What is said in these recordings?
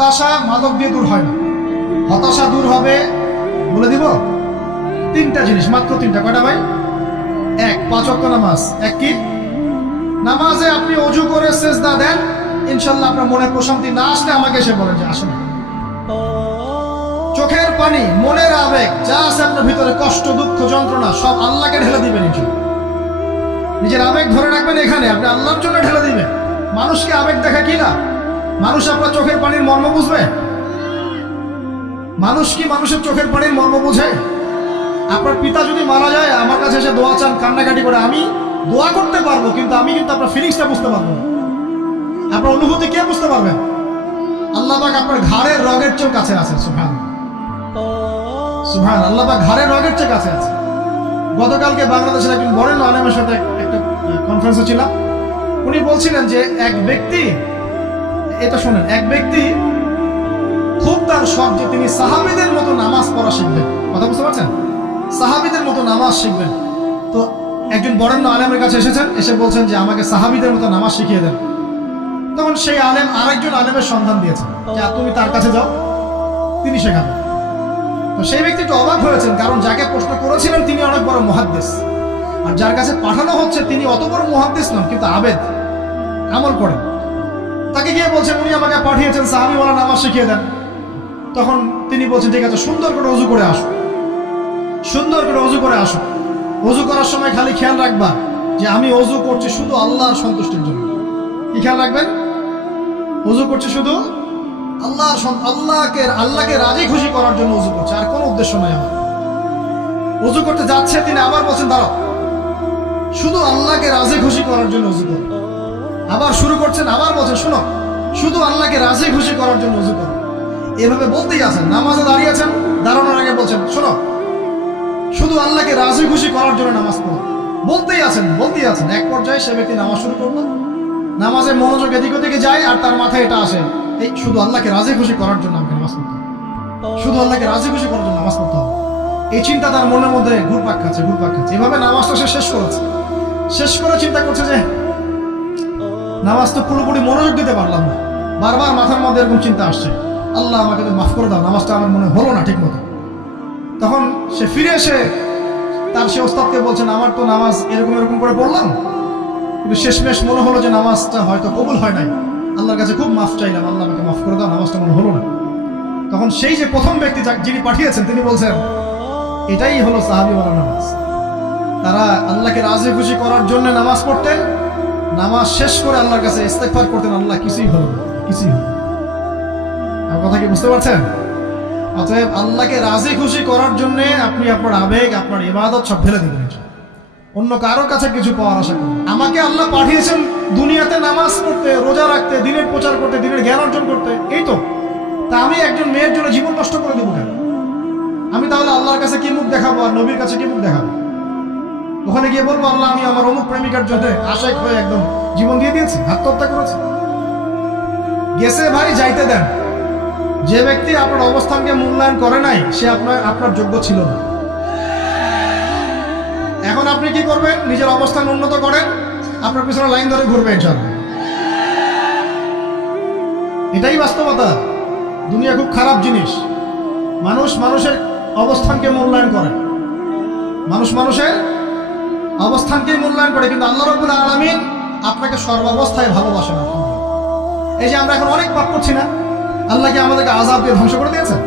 হতাশা মাদক দিয়ে দূর হয় না। হতাশা দূর হবে, বলে দিব, তিনটা জিনিস, মাত্র তিনটা। কয়টা ভাই? এক, 5 ওয়াক্ত নামাজ। এক কি? নামাজে আপনি ওযু করে সিজদা দেন, ইনশাআল্লাহ আপনার মনে প্রশান্তি না আসলে আমাকে এসে বলেন যে আসেন। চোখের পানি, মনের আবেগ যা আছে আপনার ভিতরে, কষ্ট, দুঃখ, যন্ত্রণা, সব আল্লাহকে ঢেলে দিবেন। নিজের আবেগ ধরে রাখবেন এখানে, আপনি আল্লাহর জন্য ঢেলে দিবেন। মানুষকে আবেগ দেখা কি না? মানুষ আপনার চোখের পানির মর্ম বুঝবে? মানুষ কি মানুষের চোখের পানির মর্ম বুঝে? আপনার পিতা যদি মারা যায়, আমার কাছে এসে দোয়া চান, কান্নাকাটি করে, আমি দোয়া করতে পারবো, কিন্তু আমি কিন্তু আপনার ফিলিংসটা বুঝতে পারবো না। আপনার অনুভূতি কে বুঝতে পারবেন? আল্লাহ পাক আপনার ঘাড়ের রগের চেয়ে কাছে আছেন। সুবহান সুবহান, আল্লাহ পাক ঘাড়ের রগের চেয়ে কাছে আছে। গতকালকে বাংলাদেশের একজন বরেণ্য আলেমের সাথে একটা কনফারেন্সে ছিলাম। উনি বলছিলেন যে এক ব্যক্তি, এটা শোনেন, এক ব্যক্তি খুব তার শখ যে তিনি সাহাবীদের মতো নামাজ পড়া শিখবেন। কথা বুঝতে পারছেন? সাহাবীদের মতো নামাজ শিখবেন। তো একজন বরেণ্য আলেমের কাছে এসেছেন, এসে বলছেন যে আমাকে সাহাবীদের মতো নামাজ শিখিয়ে দেন। তখন সেই আলেম আরেকজন আলেমের সন্ধান দিয়েছেন যে তুমি তার কাছে যাও, তিনি শেখাবেন। তো সেই ব্যক্তি একটু অবাক হয়েছেন, কারণ যাকে প্রশ্ন করেছিলেন তিনি অনেক বড় মুহাদ্দিস, আর যার কাছে পাঠানো হচ্ছে তিনি অত বড় মুহাদ্দিস নন, কিন্তু আবেদ, আমল করেন। তাকে গিয়ে বলছেন উনি আমাকে পাঠিয়েছেন সাহাবীওয়ালা নামাজ শিখিয়ে দেন। তখন তিনি বলছেন ঠিক আছে, সুন্দর করে ওযু করে আসো, সুন্দর করে ওযু করে আসো। ওযু করার সময় খালি খেয়াল রাখবা যে আমি ওযু করছি শুধু আল্লাহর সন্তুষ্টির জন্য। কি খেয়াল রাখবেন? ওযু করছি শুধু আল্লাহকে রাজি খুশি করার জন্য ওযু করছে, আর কোনো উদ্দেশ্য নাই আমার। ওযু করতে যাচ্ছে, তিনি আবার বলছেন দাঁড়াও, শুধু আল্লাহকে রাজি খুশি করার জন্য ওযু করো। আবার শুরু করছেন, আবার বলছেন শোনো, শুধু আল্লাহকে রাজি খুশি করার জন্য ওযু করো। এভাবে বলতেই আছেন। নামাজে দাঁড়িয়েছেন, দাঁড়ানোর আগে বলছেন শোনো, শুধু আল্লাহকে রাজি খুশি করার জন্য নামাজ পড়ো। বলতেই আছেন, বলতেই আছেন। এক পর্যায়ে সে ব্যক্তি নামাজ শুরু করলো, নামাজের মনোযোগ এদিক ওদিকে যায়, আর তার মাথায় এটা আসে, এই শুধু আল্লাহকে রাজি খুশি করার জন্য আমাকে নামাজ পড়তে হবে, শুধু আল্লাহকে রাজি খুশি করার জন্য নামাজ পড়তে হবে। এই চিন্তা তার মনের মধ্যে ঘুরপাক খাচ্ছে, ঘুরপাক খাচ্ছে। এভাবে নামাজটা সে শেষ করেছে। শেষ করে চিন্তা করছে যে নামাজ তো পুরোপুরি মনোযোগ দিতে পারলাম না। বারবার মাথার মধ্যে এরকম চিন্তা আসছে, আল্লাহ আমাকে তো মাফ করে দাও, নামাজটা আমার মনে হলো না ঠিক মতো। তখন সে ফিরে এসে তার সে ওস্তাদকে বলছেন আমার তো নামাজ এরকম এরকম করে পড়লাম, কিন্তু শেষমেশ মনে হলো যে নামাজটা হয়তো কবুল হয় নাই, আল্লাহর কাছে খুব মাফ চাইলাম, আল্লাহ আমাকে মাফ করে দাও, নামাজটা মনে হলো না। তখন সেই যে প্রথম ব্যক্তি যিনি পাঠিয়েছেন তিনি বলছেন এটাই হলো সাহাবীওয়ালা নামাজ। তারা আল্লাহকে রাজি খুশি করার জন্য নামাজ পড়তেন, নামাজ শেষ করে আল্লাহর কাছে ইস্তেগফার করতেন, আল্লাহ কিছুই হলো না, কিছুই হলো না। আমার কথা কি বুঝতে পারছেন? অতএব আল্লাহকে রাজি খুশি করার জন্য আপনি আপনার আবেগ, আপনার ইবাদত সব ফেলে দিবেন, অন্য কারোর কাছে কিছু পাওয়ার আশা করেন। আমাকে আল্লাহ পাঠিয়েছেন দুনিয়াতে নামাজ পড়তে, রোজা রাখতে, দিনের প্রচার করতে, দিনের জ্ঞান অর্জন করতে, এই তো। তা আমি একজন মেয়ের জন্য জীবন নষ্ট করে দেবো কেন? আমি তাহলে আল্লাহর কাছে কি মুখ দেখাবো, আর নবীর কাছে কি মুখ দেখাবো? ওখানে গিয়ে বলবো আল্লাহ আমি আমার অমুক প্রেমিকার জন্য আশায় হয়ে একদম জীবন দিয়ে দিয়েছি, আত্মহত্যা করেছি। গেছে ভাই, যাইতে দেন। যে ব্যক্তি আপনার অবস্থানকে মূল্যায়ন করে নাই সে আপনার যোগ্য ছিল না। এখন আপনি কি করবেন? নিজের অবস্থান উন্নত করেন, আপনার পিছনে লাইন ধরে ঘুরবে ইনশাআল্লাহ। এটাই বাস্তবতা। দুনিয়া খুব খারাপ জিনিস। মানুষ মানুষের অবস্থানকে মূল্যায়ন করে, মানুষ মানুষের অবস্থানকে মূল্যায়ন করে, কিন্তু আল্লাহ রাব্বুল আলামিন আপনাকে সর্বাবস্থায় ভালোবাসেন। এই যে আমরা এখন অনেক পাপ করছি না, আল্লাহ কি আমাদেরকে আযাব দিয়ে ধ্বংস করে দিয়েছেন?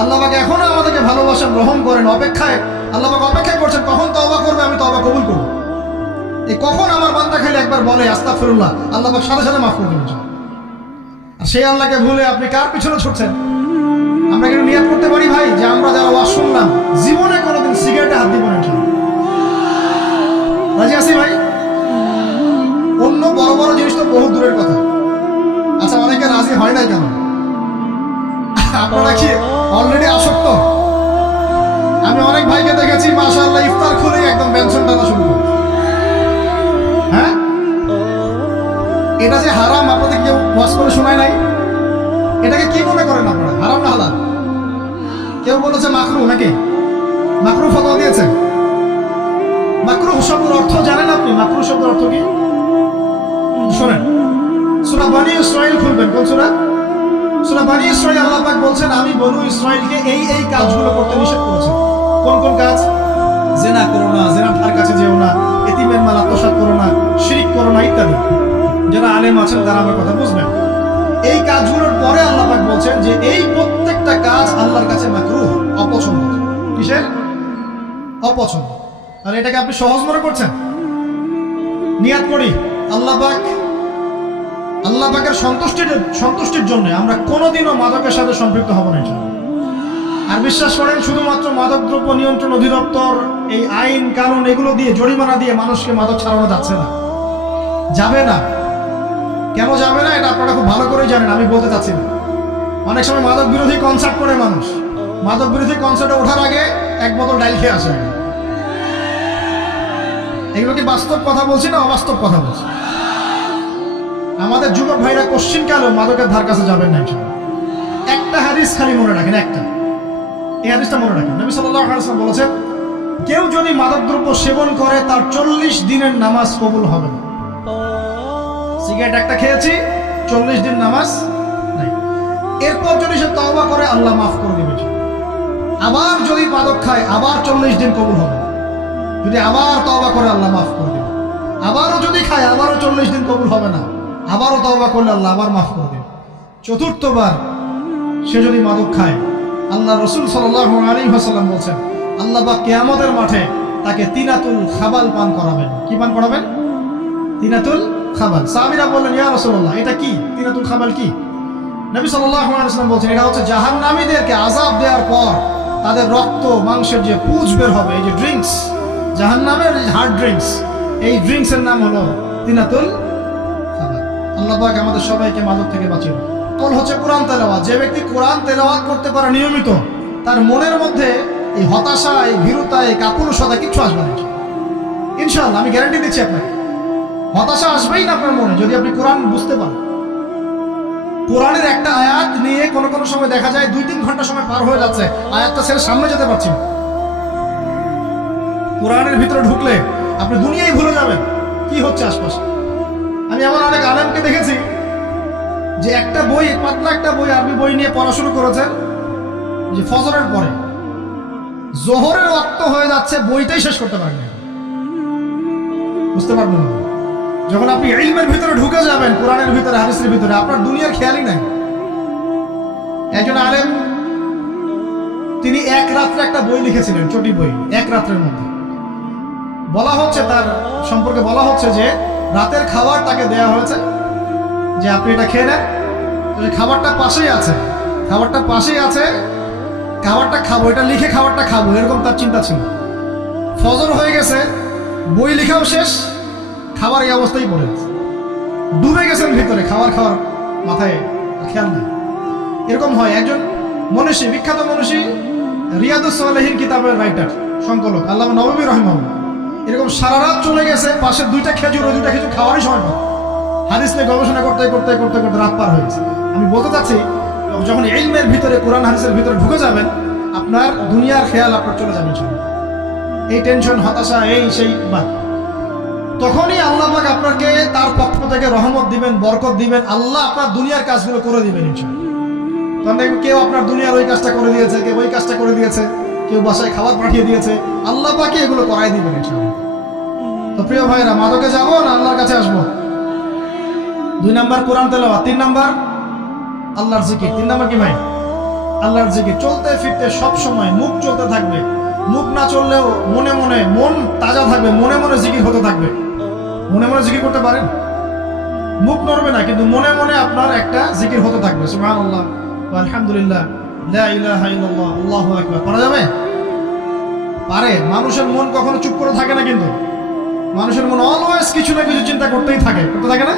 আল্লাহ পাক এখনো আমাদেরকে ভালোবাসেন, রহম করেন, অপেক্ষায় আল্লাহ পাক অপেক্ষা করছেন কখন তওবা করবে, আমি তওবা কবুল করব। এই কখন আমার বান্দা খালি একবার বলে আস্তাগফিরুল্লাহ, আল্লাহ পাক সাথে সাথে মাফ করে দিবেন। আর সেই আল্লাহকে ভুলে আপনি কার পিছনে ছুটছেন? আমরা কিন্তু নিয়ত করতে পারি ভাই যে আমরা যারা ওয়াজ শুনলাম জীবনে কোনোদিন সিগারেটে হাত দিব না, রাজি আছি ভাই? অন্য বড় বড় জিনিস তো বহু দূরের কথা। আচ্ছা, অনেকে রাজি হয় নাই কেন? আপনারা কি অলরেডি আসক্ত? আমি অনেক ভাইকে দেখেছি মাশাআল্লাহ ইফতার খুলে একদম পেনশন টানা শুরু করে। হ্যাঁ, এটা যে হারাম আপনাদের কেউ ওয়াজ করে শোনায় নাই? এটাকে কি মনে করেন আপনারা, হারাম না হালাল? কেউ বলেছে মাকরুহ, নাকি মাকরুহ ফতোয়া দিয়েছে? মাকরুহ শব্দের অর্থ জানেন আপনি? মাকরুহ শব্দের অর্থ কি শোনেন, সূরা বনী ইসরাঈল খুলবেন। কোন সূরা? সূরা বনী ইসরাঈল আল্লাহ পাক বলছেন আমি বনু ইসরাঈলকে এই কাজগুলো করতে নিষেধ করেছি। কোন কোন কাজ? জিনা করো না, জিনার ধার কাছে যেও না, এতিমের মাল আত্মসাৎ করো না, শিরক করো না ইত্যাদি। যারা আলেম আছেন তারা আমার কথা বুঝবেন। এই কাজগুলোর পরে আল্লাহ পাক বলছেন যে এই প্রত্যেকটা কাজ আল্লাহর কাছে মাকরুহ, অপছন্দ। কিসের? অপছন্দ। আর এটাকে আপনি সহজ মনে করছেন? নিয়াত করি আল্লাহ পাকের সন্তুষ্টির জন্য আমরা কোনোদিনও মাদকের সাথে সম্পৃক্ত হব না। আর বিশ্বাস করেন, শুধুমাত্র মাদকদ্রব্য নিয়ন্ত্রণ অধিদপ্তর এই আইন কানুন এগুলো দিয়ে, জরিমানা দিয়ে মানুষকে মাদক ছাড়ানো যাচ্ছে না, যাবে না। কেন যাবে না এটা আপনারা খুব ভালো করেই জানেন, আমি বলতে চাচ্ছি না। অনেক সময় মাদক বিরোধী কনসার্ট করে মানুষ, মাদক বিরোধী কনসার্টে ওঠার আগে এক বোতল ডাইল খেয়ে আসে। এগুলো কি বাস্তব কথা বলছি না অবাস্তব কথা বলছি? আমাদের যুবক ভাইরা কোশ্চিনকালেও মাদকের ধার কাছে যাবেন না। একটা হাদিস খালি মনে রাখেন, এই হাদিসটা মনে রাখেন। নবী সাল্লাল্লাহু আলাইহি ওয়াসাল্লাম বলেছেন, কেউ যদি মাদকদ্রব্য সেবন করে তার 40 দিনের নামাজ কবুল হবে না। সিগারেট একটা খেয়েছি, 40 দিন নামাজ নাই। এরপর যদি সে তওবা করে আল্লাহ মাফ করে দেবে। আবার যদি মাদক খায় আবার 40 দিন কবুল হবে। যদি আবার তওবা করে আল্লাহ মাফ করে দেবে। আবারও যদি খায় আবারও 40 দিন কবুল হবে না। আবারও তওবা করলে আল্লাহ আবার মাফ করে দেবে। চতুর্থবার সে যদি মাদক খায়, আল্লাহ রাসূল সাল্লাল্লাহু আলাইহি ওয়াসাল্লাম বলেন, আল্লাহ পাক কিয়ামতের মাঠে তাকে তিনাতুল খাবাল পান করাবেন। কি পান করাবেন? তিনাতুল খাবাল। সাহাবীরা বললেন, ইয়া রাসূলুল্লাহ, এটা কি তিনাতুল খাবাল? কি? নবী সাল্লাল্লাহু আলাইহি ওয়াসাল্লাম বলেন, এটা হচ্ছে জাহান্নামীদেরকে আযাব দেওয়ার পর তাদের রক্ত মাংসের যে পুঁজ বের হবে, এই যে ড্রিঙ্কস, জাহান্নামের হার্ড ড্রিঙ্কস, এই ড্রিঙ্কসের নাম হলো তিনাতুল খাবাল। আল্লাহ পাক আমাদের সবাইকে মাদক থেকে বাঁচিয়ে। হচ্ছে কোরআন তেলাওয়াত। যে ব্যক্তি কোরআন তেলাওয়াত করতে পারে নিয়মিত, তার মনের মধ্যে এই হতাশা, এই ভীরুতা, এই কাপুরুষতা কিচ্ছু আসবে না ইনশাআল্লাহ। আমি গ্যারান্টি দিচ্ছি আপনাকে, হতাশা আসবেই না আপনার মনে যদি আপনি কোরআন বুঝতে পারেন। কোরআনের একটা আয়াত নিয়ে কোনো সময় দেখা যায় 2-3 ঘন্টা সময় পার হয়ে যাচ্ছে, আয়াতটা ছেড়ে সামনে যেতে পারছি না। কোরআনের ভিতরে ঢুকলে আপনি দুনিয়ায় ভুলে যাবেন কি হচ্ছে আশপাশে। আমি আমার অনেক আলেমকে দেখেছি যে একটা বই, পাতলা একটা বই, আরবি বই নিয়ে পড়া শুরু করেছেন, যে ফজরের পরে জোহরের ওয়াক্ত হয়ে যাচ্ছে, বইটাই শেষ করতে পারেন না। বুঝতে পারবেন না? যখন আপনি ইলমের ভিতরে ঢুকে যাবেন, কোরআনের ভিতরে, হাদিসের ভিতরে, আপনার দুনিয়ার খেয়ালই নাই। একজন আলেম, তিনি এক রাত্রে একটা বই লিখেছিলেন, চটি বই, এক রাত্রের মধ্যে। বলা হচ্ছে, তার সম্পর্কে বলা হচ্ছে যে রাতের খাবার তাকে দেয়া হয়েছে, যে আপনি এটা খেয়ে নেন। খাবারটা পাশেই আছে, খাবারটা খাবো, এটা লিখে খাবারটা খাবো, এরকম তার চিন্তা ছিল। ফজর হয়ে গেছে, বই লেখাও শেষ, খাবার এই অবস্থায় পড়ে গেছে, ডুবে গেছেন ভিতরে, খাওয়ার মাথায় খেয়াল নেই। এরকম হয়। একজন মনীষী, বিখ্যাত মনীষী, রিয়াদুস সালেহীন কিতাবের রাইটার, সংকলক আল্লামা নববী রাহিমাহুল্লাহ, এরকম সারা রাত চলে গেছে, পাশে 2টা খেজুর, ওই 2টা খেজুর খাওয়ারই সময় পায়। হাদিস নিয়ে গবেষণা করতে রাত পার হয়েছে। আমি বলতে চাচ্ছি, যখন ইলমের ভিতরে, কোরআন হাদিসের ভিতরে ঢুকে যাবেন, আপনার দুনিয়ার খেয়াল আপনার চলে যাবে। এই টেনশন, হতাশা, এই সেই বাদ, তখনই আল্লাহ পাক আপনাকে তার পক্ষ থেকে রহমত দিবেন, বরকত দিবেন। আল্লাহ আপনার দুনিয়ার কাজগুলো করে দিবেন ইনশাআল্লাহ। তখন দেখবেন কেউ আপনার দুনিয়ার ওই কাজটা করে দিয়েছে, কেউ ওই কাজটা করে দিয়েছে, কেউ বাসায় খাবার পাঠিয়ে দিয়েছে, আল্লাহ পাকই এগুলো করাই দিবেন ইনশাআল্লাহ। তো প্রিয় ভাইরা, মাদকে যাবো না আল্লাহর কাছে আসবো? 2 নাম্বার কোরআন তেলাওয়াত, 3 নাম্বার আল্লাহর জিকির। 3 নাম্বার কি ভাই? আল্লাহর জিকির। চলতে ফিরতে সব সময় মুখ চলতে থাকবে, মুখ না চললেও মনে মনে মন তাজা থাকবে, মনে মনে জিকির হতে থাকবে। মনে মনে জিকির করতে পারেন? মুখ নড়বে না, কিন্তু মনে মনে আপনার একটা জিকির হতে থাকবে, সুবহানাল্লাহ, আলহামদুলিল্লাহ, লা ইলাহা ইল্লাল্লাহ, আল্লাহু আকবার। করা যাবে? পারে। মানুষের মন কখনো চুপ করে থাকে না, কিন্তু মানুষের মন অলওয়েজ কিছু না কিছু চিন্তা করতে থাকে না,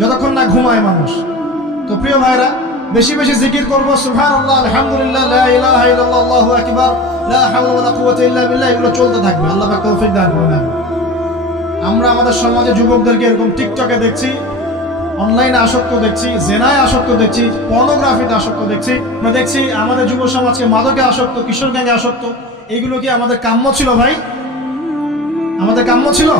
যতক্ষণ না ঘুমায় মানুষ। তো প্রিয় ভাইরা, বেশি বেশি জিকির করবো, সুবহানাল্লাহ, আলহামদুলিল্লাহ, লা ইলাহা ইল্লাল্লাহ, আল্লাহু আকবার, লা হাওলা ওয়ালা কুওয়াতা ইল্লা বিল্লাহ, এগুলো চলতে থাকবে। আল্লাহ পাক তৌফিক দান করুন। আমরা আমাদের সমাজে যুবকদেরকে এরকম টিকটকে দেখছি, অনলাইনে আসক্ত দেখছি, জেনায় আসক্ত দেখছি, পর্নোগ্রাফিতে আসক্ত দেখছি। আমরা দেখছি আমাদের যুব সমাজকে মাদকে আসক্ত, কিশোর গ্যাংয়ে আসক্ত। এগুলো কি আমাদের কাম্য ছিল ভাই? আমাদের কাম্য ছিল?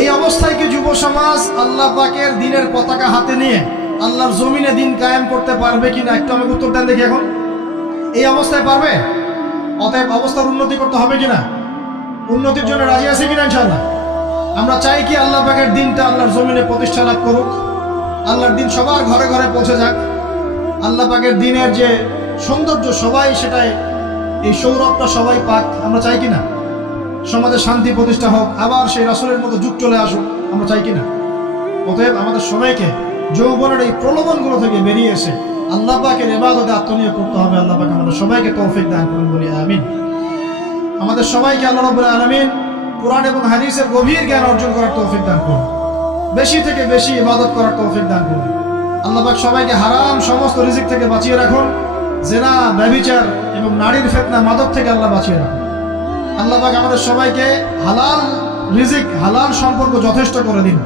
এই অবস্থায় কি যুব সমাজ আল্লাহ পাকের দ্বীনের পতাকা হাতে নিয়ে আল্লাহর জমিনে দিন কায়েম করতে পারবে কিনা একটু আমাকে উত্তর দেন দেখি। এখন এই অবস্থায় পারবে? অতএব অবস্থার উন্নতি করতে হবে কিনা? উন্নতির জন্য রাজি আছি কিনা ইনশাআল্লাহ? আমরা চাই কি আল্লাহ পাকের দিনটা আল্লাহর জমিনে প্রতিষ্ঠা লাভ করুক, আল্লাহর দিন সবার ঘরে ঘরে পৌঁছে যাক, আল্লাহ পাকের দিনের যে সৌন্দর্য সবাই সেটাই, এই সৌরভটা সবাই পাক। আমরা চাই কিনা সমাজে শান্তি প্রতিষ্ঠা হোক, আবার সেই রাসূলের মতো যুগ চলে আসুক? আমরা চাই কিনা? অতএব আমাদের সবাইকে যৌবনের এই প্রলোভনগুলো থেকে বেরিয়ে এসে আল্লাহ পাকের ইবাদতে আত্মনিয়োগ করতে হবে। আল্লাহ পাক আমাদের সবাইকে তৌফিক দান করুন, বলি আমিন। আমাদের সবাইকে আল্লাহ রাব্বুল আলামিন কুরআন এবং হাদিসের গভীর জ্ঞান অর্জন করার তৌফিক দান করুন, বেশি থেকে বেশি ইবাদত করার তৌফিক দান করুন। আল্লাহ পাক সবাইকে হারাম সমস্ত রিজিক থেকে বাঁচিয়ে রাখুন, জিনা, ব্যভিচার এবং নারীর ফিতনা, মাদক থেকে আল্লাহ বাঁচিয়ে রাখুন। আল্লাহ পাক আমাদের সবাইকে হালাল রিজিক, হালাল সম্পর্ক যথেষ্ট করে দিন।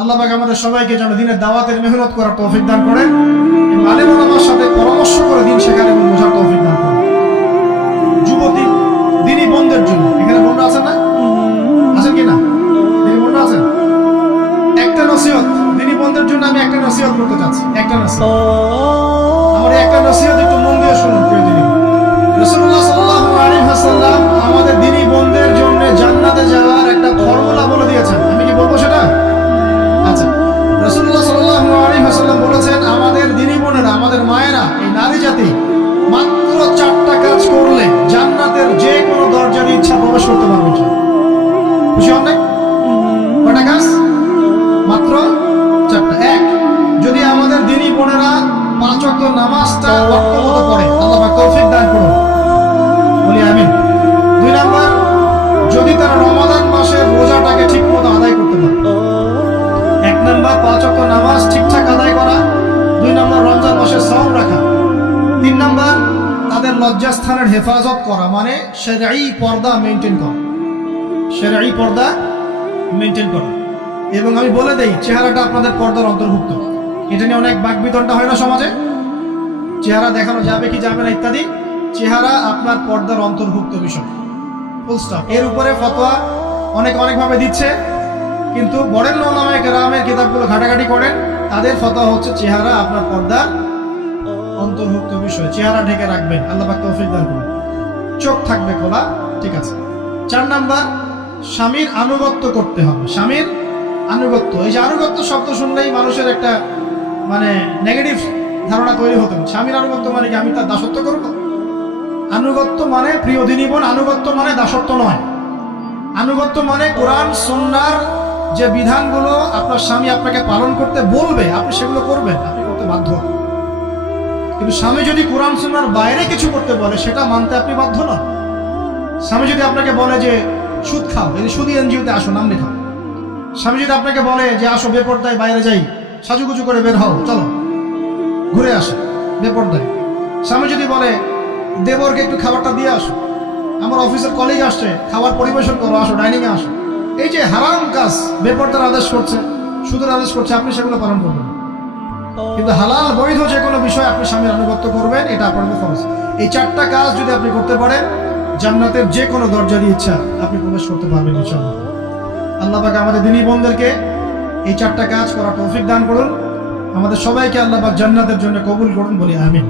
আল্লাহ পাক আমাদের সবাইকে যেন দিনের দাওয়াতের মেহনত করার তৌফিক দান করেন এবং আলেম ওলামার সাথে পরামর্শ করে দিন শেখার এবং বোঝার তৌফিক দান করেন। যুবতী দিনী বোনদের জন্য, এখানে বোনরা আছেন না? আছেন কি না? দিনী বোনরা আছেন? একটা নসিহত দিনী বোনদের জন্য আমি একটা নসিহত করতে চাচ্ছি। একটা নসিহত, আমার একটা নসিহত একটু মন দিয়ে শুনুন প্রিয় দিনী। রাসূলুল্লাহ সাল্লাল্লাহু আলাইহি ওয়াসাল্লাম আমাদের দিনী বোনদের জন্য জান্নাতে যাওয়ার একটা ফর্মুলা বলে দিয়েছেন। আমি কি বলবো সেটা? আচ্ছা, রাসূলুল্লাহ সাল্লাল্লাহু আলাইহি ওয়াসাল্লাম বলেছেন আমাদের দিনী বোনেরা, আমাদের মায়েরা, এই নারী জাতি মাত্র 4টা কাজ করলে জান্নাতের যে কোনো দরজা দিয়ে ইচ্ছা প্রবেশ করতে পারবে। খুশি হন নাই? কয়টা কাজ? মাত্র 4টা। এক, যদি আমাদের দিনী বোনেরা 5 ওয়াক্ত নামাজটা ওয়াক্তমতো পড়ে, আল্লাহ পাক তৌফিক দান করুন, বলি আমিন। 2 নাম্বার, যদি তারা রমাদান মাসের রোজাটাকে ঠিকমতো আদায় করতে পারে। 1 নাম্বার 5 ওয়াক্ত নামাজ ঠিকঠাক আদায় করা, 2 নাম্বার রমজান মাসের সাওম রাখা, 3 নাম্বার তাদের লজ্জাস্থানের হেফাজত করা, মানে শরঈ পর্দা মেইনটেইন করা, শরঈ পর্দা মেইনটেইন করা। এবং আমি বলে দেই, চেহারাটা আপনাদের পর্দার অন্তর্ভুক্ত। এটা নিয়ে অনেক বাকবিতণ্ডা হয় না সমাজে, চেহারা দেখানো যাবে কি যাবে না ইত্যাদি। চেহারা আপনার পর্দার অন্তর্ভুক্ত বিষয়, ফুল স্টপ। এর উপরে ফতোয়া অনেকভাবে দিচ্ছে, কিন্তু বরেণ্য উলামায়ে কেরামের কিতাবগুলো ঘাটাঘাটি করেন, তাদের ফতোয়া হচ্ছে চেহারা আপনার পর্দার অন্তর্ভুক্ত বিষয়, চেহারা ঢেকে রাখবেন, আল্লাহ পাক তৌফিক দান করুন। চোখ থাকবে খোলা, ঠিক আছে। 4 নাম্বার, স্বামীর আনুগত্য করতে হবে। স্বামীর আনুগত্য, এই যে আনুগত্য শব্দ শুনলেই মানুষের একটা মানে নেগেটিভ ধারণা তৈরি হতে পারে। স্বামীর আনুগত্য মানে কি আমি তার দাসত্ব করব? আনুগত্য মানে, প্রিয় দিনী বোন, আনুগত্য মানে দাসত্ব নয়। আনুগত্য মানে কোরআন সুন্নাহর যে বিধানগুলো আপনার স্বামী আপনাকে পালন করতে বলবে, আপনি সেগুলো করবেন, আপনি করতে বাধ্য। কিন্তু স্বামী যদি কোরআন সুন্নাহর বাইরে কিছু করতে বলে, সেটা মানতে আপনি বাধ্য নন। স্বামী যদি আপনাকে বলে যে সুদ খাও, এই সুদী এনজিওতে আসো, নাম লেখাও। স্বামী যদি আপনাকে বলে যে আসো বেপরদায় বাইরে যাই, সাজুগুজু করে বের হও, চলো ঘুরে আসো বেপরদায়। স্বামী যদি বলে দেবরকে একটু খাবারটা দিয়ে আসো, আমার অফিসের কলিগ আসছে, খাবার পরিবেশন করো, আসো ডাইনিংয়ে আসো। এই যে হারাম কাজ, বেপরদার আদেশ করছে, সুদের আদেশ করছে, আপনি সেগুলো পালন করবেন। কিন্তু হালাল বৈধ যে কোনো বিষয় আপনি স্বামীর আনুগত্য করবেন, এটা আপনার উপর ফরজ। এই 4টা কাজ যদি আপনি করতে পারেন, জান্নাতের যে কোনো দরজা দিয়ে ইচ্ছা আপনি প্রবেশ করতে পারবেন ইনশাআল্লাহ। আল্লাহ পাক আমাদের দিনী বোনদেরকে এই 4টা কাজ করার তৌফিক দান করুন। আমাদের সবাইকে আল্লাহ পাক জান্নাতের জন্য কবুল করুন, বলি আমিন।